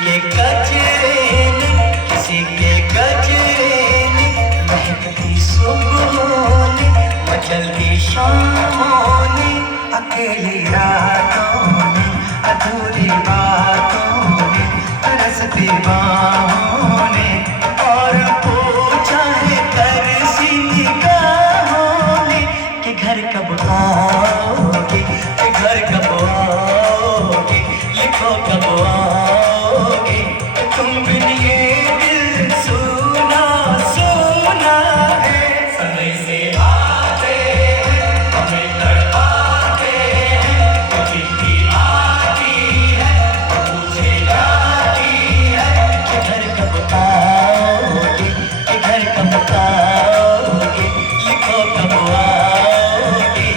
के गजरे ने, किसी के गजरे ने, महकती सुबहों ने, मचलती शामों ने, अकेली रातों ने, अधूरी बातों ने, तरसती बाहों ने, और पूछा है तरसी निगाहों ने कि घर कब आओगे, कि घर कब आओगे, लिखो कब आओगे, तुम बिन ये दिल सुना सुना है। समय से आते हैं, हमें तड़पाते हैं, वो चिट्ठी आती है, वो पूछे जाती है कि घर कब आओगे, कि घर कब आओगे, लिखो कब आओगे।